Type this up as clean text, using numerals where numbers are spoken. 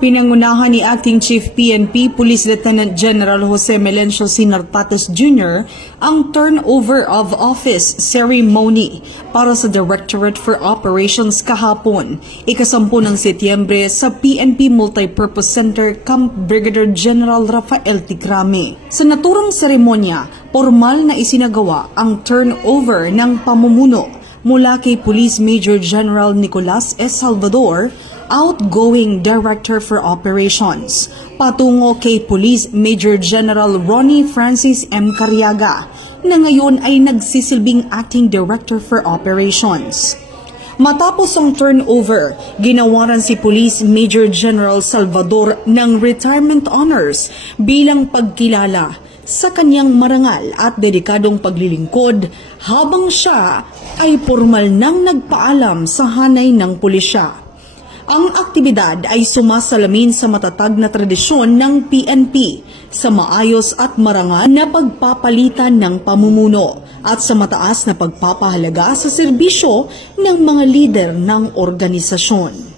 Pinangunahan ni Acting Chief PNP Police Lieutenant General Jose Melencio C. Nartates Jr. ang turnover of office ceremony para sa Directorate for Operations kahapon, ika-10 ng Setyembre sa PNP Multipurpose Center Camp Brigadier General Rafael Ticrame. Sa naturang seremonya, formal na isinagawa ang turnover ng pamumuno mula kay Police Major General Nicolas S. Salvador, outgoing Director for Operations, patungo kay Police Major General Ronnie Francis M. Cariaga, na ngayon ay nagsisilbing Acting Director for Operations. Matapos ang turnover, ginawaran si Police Major General Salvador ng retirement honors bilang pagkilala sa kanyang marangal at dedikadong paglilingkod habang siya ay formal nang nagpaalam sa hanay ng pulisya. Ang aktibidad ay sumasalamin sa matatag na tradisyon ng PNP sa maayos at marangal na pagpapalitan ng pamumuno at sa mataas na pagpapahalaga sa serbisyo ng mga lider ng organisasyon.